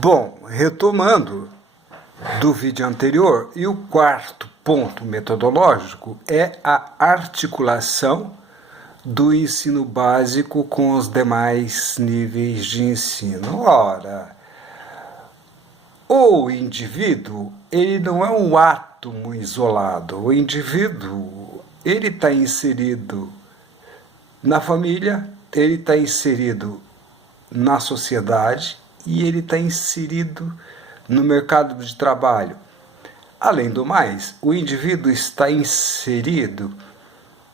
Bom, retomando do vídeo anterior, e o quarto ponto metodológico é a articulação do ensino básico com os demais níveis de ensino. Ora, o indivíduo, ele não é um átomo isolado. O indivíduo, ele está inserido na família, ele está inserido na sociedade e ele está inserido no mercado de trabalho. Além do mais, o indivíduo está inserido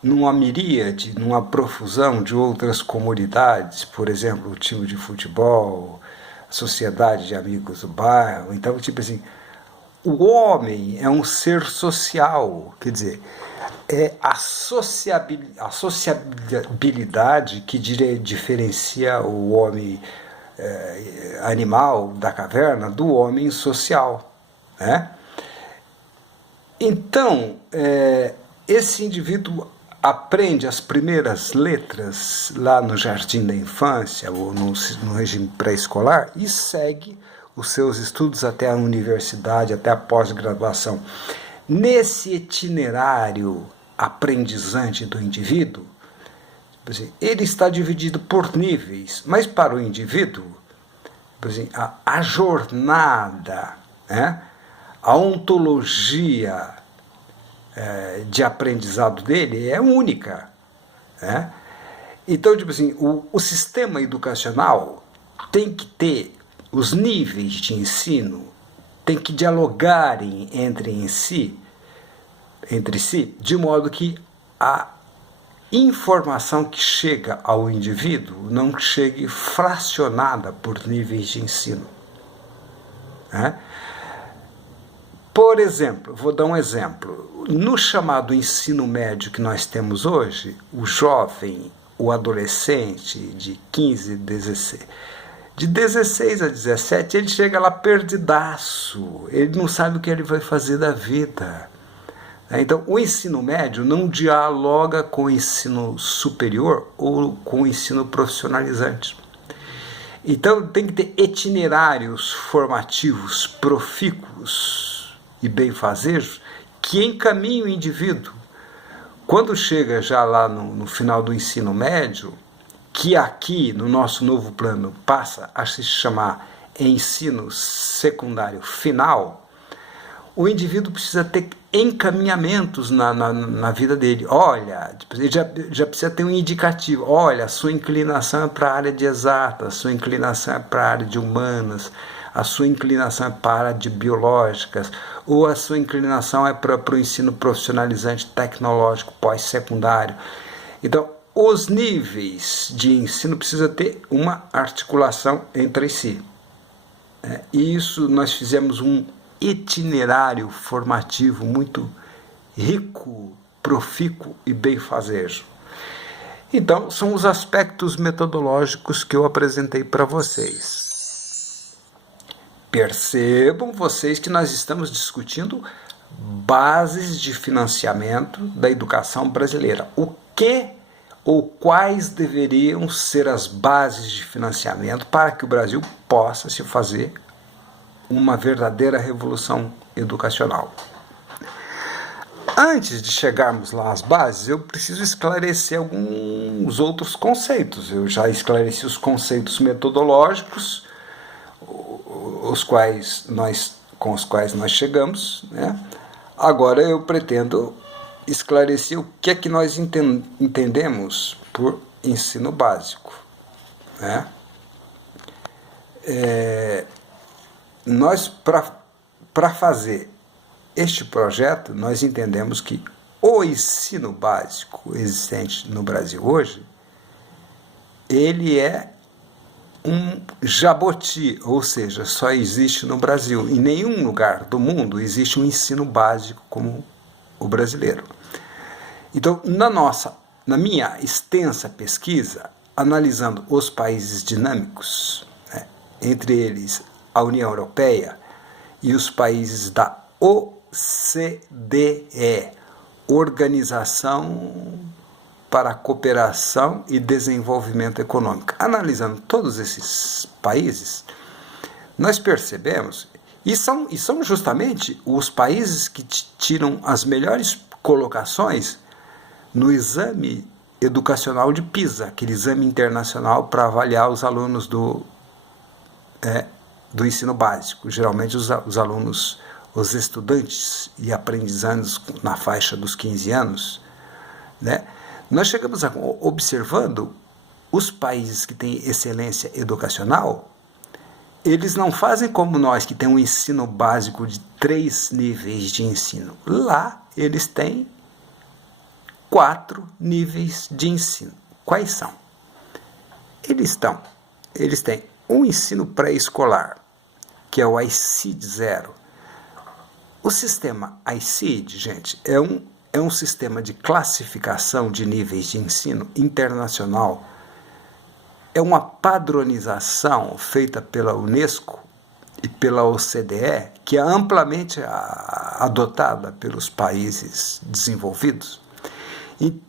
numa miríade, numa profusão de outras comunidades, por exemplo, o time de futebol, a sociedade de amigos do bairro. Então, tipo assim, o homem é um ser social, quer dizer, é a sociabilidade que diferencia o homem animal da caverna do homem social, né? Então, esse indivíduo aprende as primeiras letras lá no jardim da infância ou no regime pré-escolar e segue os seus estudos até a universidade, até a pós-graduação. Nesse itinerário aprendizante do indivíduo, ele está dividido por níveis, mas para o indivíduo, a jornada, né, a ontologia de aprendizado dele é única, né? Então, tipo assim, o sistema educacional tem que ter os níveis de ensino, tem que dialogarem entre si, de modo que a informação que chega ao indivíduo não chegue fracionada por níveis de ensino, né? Por exemplo, vou dar um exemplo. No chamado ensino médio que nós temos hoje, o jovem, o adolescente de 15, 16, de 16 a 17, ele chega lá perdidaço, ele não sabe o que ele vai fazer da vida. Então, o ensino médio não dialoga com o ensino superior ou com o ensino profissionalizante. Então, tem que ter itinerários formativos profícuos e benfazejos que encaminham o indivíduo. Quando chega já lá no final do ensino médio, que aqui no nosso novo plano passa a se chamar ensino secundário final, o indivíduo precisa ter encaminhamentos na vida dele. Olha, ele já precisa ter um indicativo. Olha, a sua inclinação é para a área de exatas, a sua inclinação é para a área de humanas, a sua inclinação é para a área de biológicas, ou a sua inclinação é para o ensino profissionalizante tecnológico pós-secundário. Então, os níveis de ensino precisam ter uma articulação entre si. E isso nós fizemos um itinerário formativo muito rico, profícuo e benfazejo. Então, são os aspectos metodológicos que eu apresentei para vocês. Percebam vocês que nós estamos discutindo bases de financiamento da educação brasileira. O que ou quais deveriam ser as bases de financiamento para que o Brasil possa se fazer uma verdadeira revolução educacional. Antes de chegarmos lá às bases, eu preciso esclarecer alguns outros conceitos. Eu já esclareci os conceitos metodológicos, com os quais nós chegamos, né? Agora eu pretendo esclarecer o que é que nós entendemos por ensino básico, né? Nós, para fazer este projeto, nós entendemos que o ensino básico existente no Brasil hoje, ele é um jaboti, ou seja, só existe no Brasil. Em nenhum lugar do mundo existe um ensino básico como o brasileiro. Então, na minha extensa pesquisa, analisando os países dinâmicos, né, entre eles a União Europeia e os países da OCDE, Organização para a Cooperação e Desenvolvimento Econômico. Analisando todos esses países, nós percebemos, e são justamente os países que tiram as melhores colocações no exame educacional de PISA, aquele exame internacional para avaliar os alunos do ensino básico. Geralmente os alunos, os estudantes e aprendizandos na faixa dos 15 anos, né? Nós chegamos observando os países que têm excelência educacional, eles não fazem como nós, que tem um ensino básico de 3 níveis de ensino. Lá, eles têm 4 níveis de ensino. Quais são? Eles têm um ensino pré-escolar, que é o ICID 0. O sistema ICID, gente, é um sistema de classificação de níveis de ensino internacional. É uma padronização feita pela Unesco e pela OCDE, que é amplamente adotada pelos países desenvolvidos. E,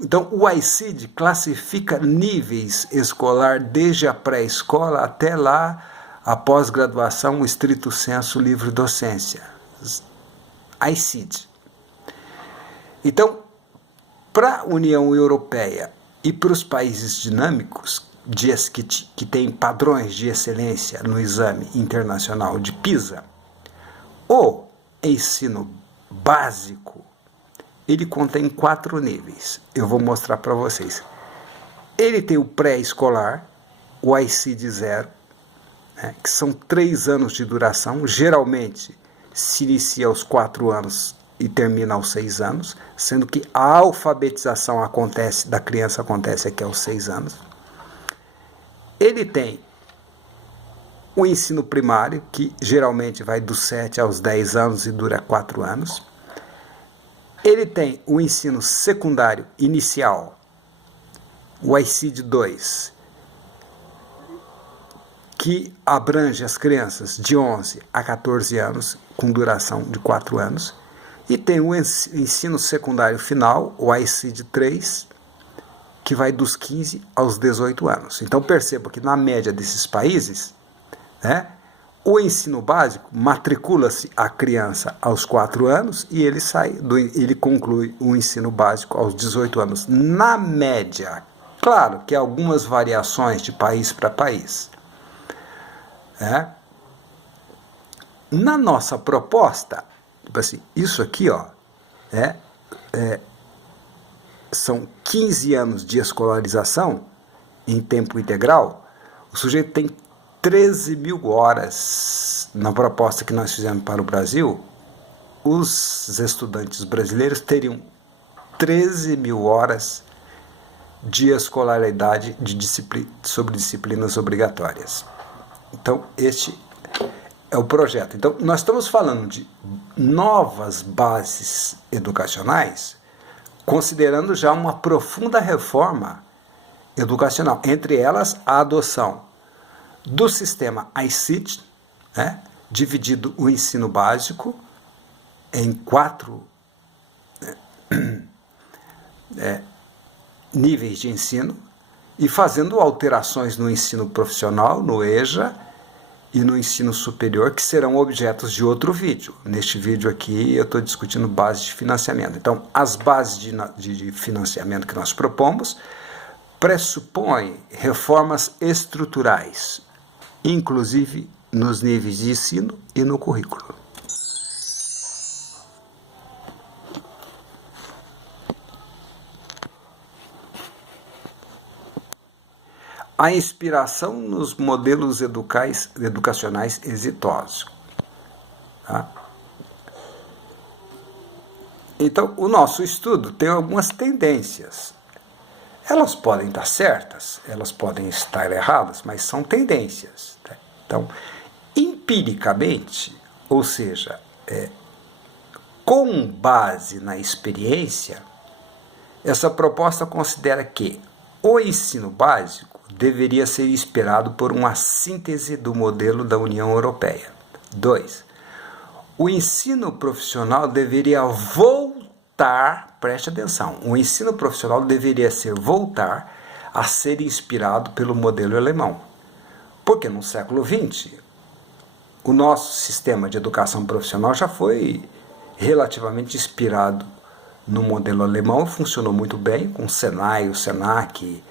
então, o ICID classifica níveis escolar desde a pré-escola até lá a pós-graduação, o estrito sensu livre docência. ICID. Então, para a União Europeia e para os países dinâmicos, que têm padrões de excelência no exame internacional de PISA, o ensino básico, ele contém 4 níveis. Eu vou mostrar para vocês. Ele tem o pré-escolar, o ICID 0, né, que são 3 anos de duração, geralmente se inicia aos 4 anos e termina aos 6 anos, sendo que a alfabetização da criança acontece aqui aos 6 anos. Ele tem o ensino primário, que geralmente vai dos 7 aos 10 anos e dura 4 anos. Ele tem o ensino secundário inicial, o ICID 2, que abrange as crianças de 11 a 14 anos, com duração de 4 anos. E tem o ensino secundário final, o ICID 3, que vai dos 15 aos 18 anos. Então perceba que na média desses países, né, o ensino básico matricula-se a criança aos 4 anos e ele conclui o ensino básico aos 18 anos. Na média, claro que há algumas variações de país para país. Na nossa proposta, isso aqui, são 15 anos de escolarização em tempo integral. O sujeito tem 13 mil horas. Na proposta que nós fizemos para o Brasil, os estudantes brasileiros teriam 13 mil horas de escolaridade sobre disciplinas obrigatórias. Então, este é o projeto. Então, nós estamos falando de novas bases educacionais, considerando já uma profunda reforma educacional, entre elas a adoção do sistema ICID, né, dividido o ensino básico em 4 níveis de ensino e fazendo alterações no ensino profissional, no EJA, e no ensino superior, que serão objetos de outro vídeo. Neste vídeo aqui eu estou discutindo bases de financiamento. Então, as bases de financiamento que nós propomos pressupõem reformas estruturais, inclusive nos níveis de ensino e no currículo. A inspiração nos modelos educacionais exitosos. Tá? Então, o nosso estudo tem algumas tendências. Elas podem estar certas, elas podem estar erradas, mas são tendências. Tá? Então, empiricamente, ou seja, com base na experiência, essa proposta considera que o ensino básico deveria ser inspirado por uma síntese do modelo da União Europeia. 2. O ensino profissional deveria voltar, preste atenção, o ensino profissional deveria voltar a ser inspirado pelo modelo alemão. Porque no século XX, o nosso sistema de educação profissional já foi relativamente inspirado no modelo alemão, funcionou muito bem com o Senai, o Senac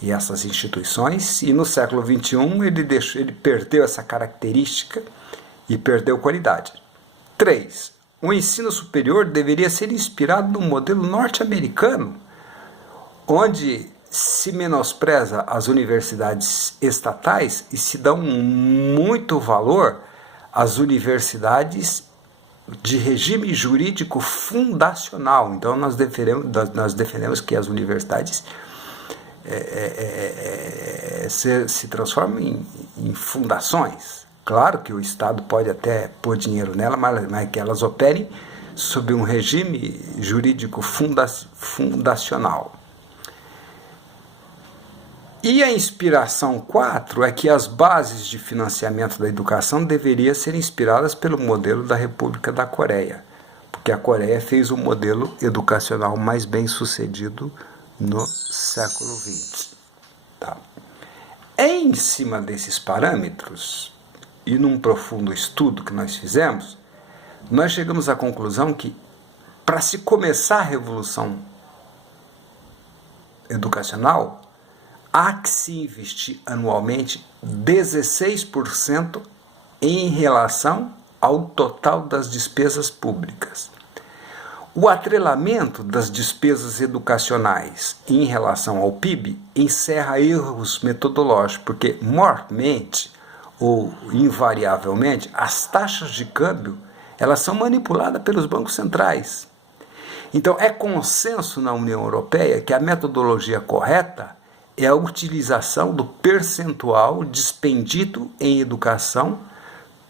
e essas instituições, e no século XXI ele perdeu essa característica e perdeu qualidade. 3. O ensino superior deveria ser inspirado no modelo norte-americano, onde se menospreza as universidades estatais e se dá muito valor às universidades de regime jurídico fundacional. Então nós defendemos que as universidades se transformem em fundações. Claro que o Estado pode até pôr dinheiro nela, mas que elas operem sob um regime jurídico fundacional. E a inspiração 4 é que as bases de financiamento da educação deveriam ser inspiradas pelo modelo da República da Coreia, porque a Coreia fez o modelo educacional mais bem sucedido no século XX. Tá. Em cima desses parâmetros, e num profundo estudo que nós fizemos, nós chegamos à conclusão que, para se começar a revolução educacional, há que se investir anualmente 16% em relação ao total das despesas públicas. O atrelamento das despesas educacionais em relação ao PIB encerra erros metodológicos, porque, mormente ou invariavelmente, as taxas de câmbio elas são manipuladas pelos bancos centrais. Então, é consenso na União Europeia que a metodologia correta é a utilização do percentual despendido em educação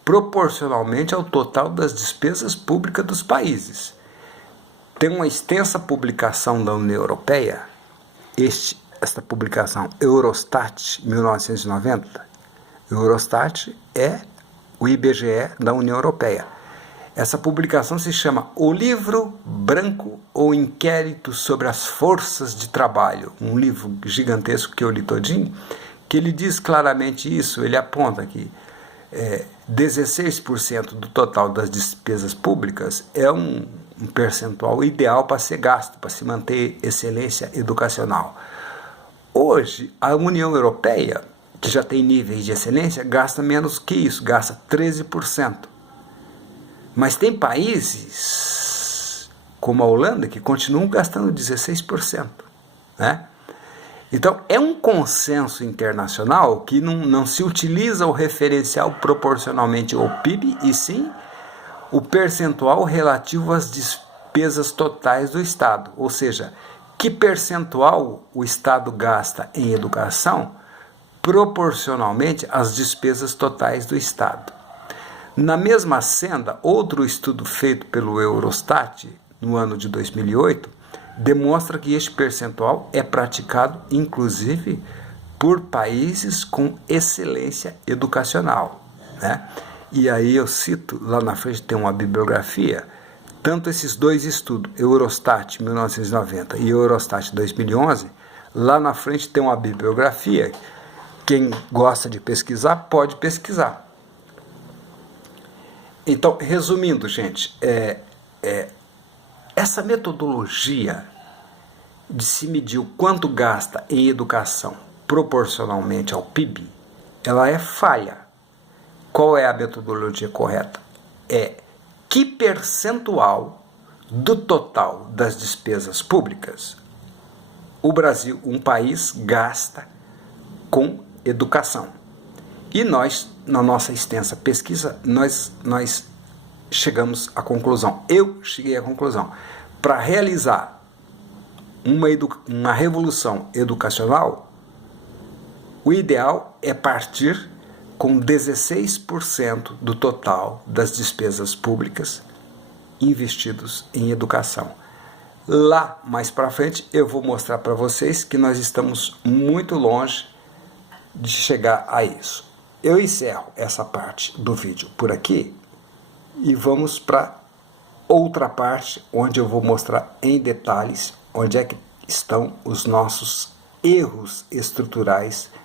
proporcionalmente ao total das despesas públicas dos países. Tem uma extensa publicação da União Europeia, esta publicação Eurostat 1990. Eurostat é o IBGE da União Europeia. Essa publicação se chama O Livro Branco ou Inquérito sobre as Forças de Trabalho, um livro gigantesco que eu li todinho, que ele diz claramente isso. Ele aponta que 16% do total das despesas públicas é um percentual ideal para ser gasto, para se manter excelência educacional. Hoje, a União Europeia, que já tem níveis de excelência, gasta menos que isso, gasta 13%. Mas tem países, como a Holanda, que continuam gastando 16%. Né? Então, é um consenso internacional que não se utiliza o referencial proporcionalmente ao PIB, e sim o percentual relativo às despesas totais do Estado. Ou seja, que percentual o Estado gasta em educação proporcionalmente às despesas totais do Estado. Na mesma senda, outro estudo feito pelo Eurostat no ano de 2008 demonstra que este percentual é praticado inclusive por países com excelência educacional. Né? E aí eu cito, lá na frente tem uma bibliografia, tanto esses dois estudos, Eurostat 1990 e Eurostat 2011, lá na frente tem uma bibliografia, quem gosta de pesquisar pode pesquisar. Então, resumindo, gente, essa metodologia de se medir o quanto gasta em educação proporcionalmente ao PIB, ela é falha. Qual é a metodologia correta? Que percentual do total das despesas públicas o Brasil, um país, gasta com educação. E nós, na nossa extensa pesquisa, nós chegamos à conclusão, eu cheguei à conclusão, para realizar uma revolução educacional, o ideal é partir com 16% do total das despesas públicas investidos em educação. Lá, mais para frente, eu vou mostrar para vocês que nós estamos muito longe de chegar a isso. Eu encerro essa parte do vídeo por aqui e vamos para outra parte onde eu vou mostrar em detalhes onde é que estão os nossos erros estruturais